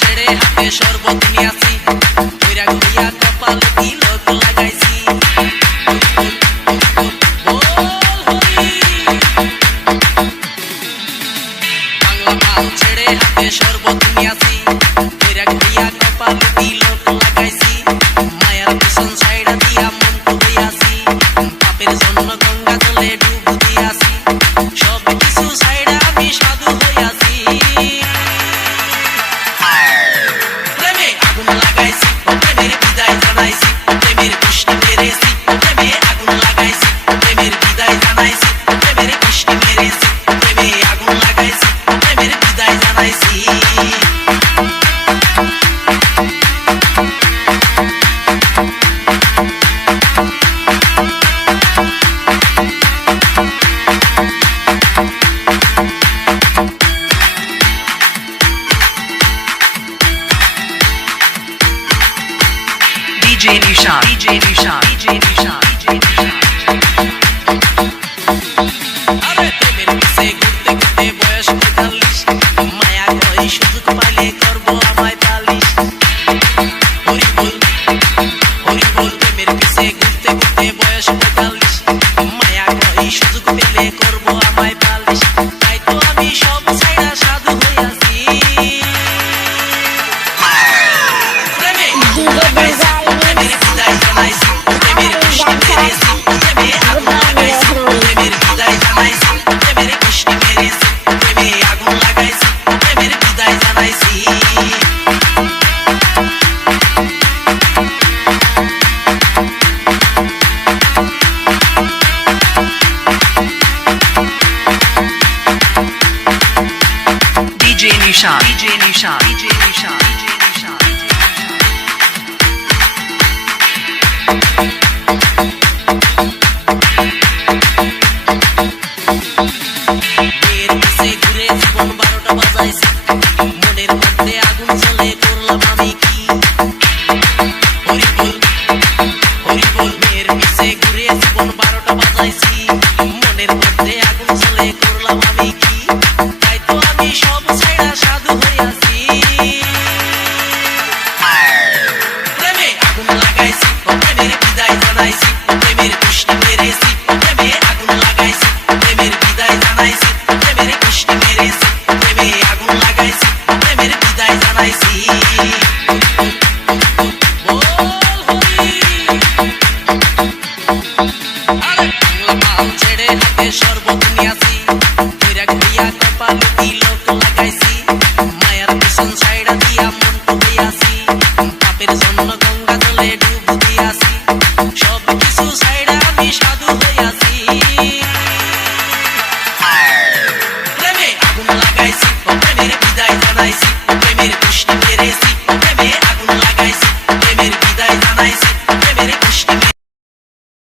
ছেড়ে হাতে শরবত নিয়াছি কইরা গইয়া কপালে তিলক লাগাইছি বাংলা মাল ছেড়ে হাতে শরবত নিয়াছি কইরা গইয়া কপালে তিলক লাগাইছি মায়ার পিছন ছাইড়া দিয়া মন হইয়াছি পাপের জন্য গঙ্গা জলে ডুব দিয়াছি সব কিছু ছাইড়া আমি সাধু হইয়াছি প্রেমে আগুন লাগাইছি প্রেমের বিদায় জানাইছি প্রেমের কৃষ্ণ মেরেছি প্রেমে আগুন লাগাইছি প্রেমের বিদায় জানাইছি প্রেমের কৃষ্ণ মেরেছি প্রেমে আগুন লাগাইছি প্রেমের বিদায় জানাইছি DJ Nishan, DJ Nishan, DJ Nishan, DJ Nishan. আরে প্রেমের পিছে ঘুরতে ঘুরতে বয়স ৪৫ মায়া কই সুযোগ পাইলে করবো আমায় পালিশ হরি বল প্রেমের পিছে ঘুরতে ঘুরতে বয়স ৪৫ মায়া কই সুযোগ পেলে করবো আমায় পালিশ তাই তো আমি সব ছাইড়া সাধু হইয়াছি প্রেমে আগুন লাগাইছি প্রেমের বিদায় জানাইছি প্রেমের কৃষ্ণ মেরেছি প্রেমে আগুন লাগাইছি প্রেমের বিদায় জানাইছি প্রেমের কৃষ্ণ মেরেছি প্রেমে আগুন লাগাইছি প্রেমের বিদায় জানাইছি DJ Nishan, DJ Nishan, DJ Nishan, DJ Nishan. মেয়ের পিছে ঘুরে জীবন ১২টা বাজাইছি মনের মধ্যে আগুন জ্বলে করলাম আমি কি হরি বল মেয়ের পিছে ঘুরে জীবন ১২টা বাজাইছি মনের মধ্যে আগুন জ্বলে করলাম আমি কি তাই তো আমি সব ছাইড়া সাধু হইয়াছি প্রেমে আগুন লাগাইছি প্রেমের বিদায় জানাইছি প্রেমের কৃষ্ণ মেরেছি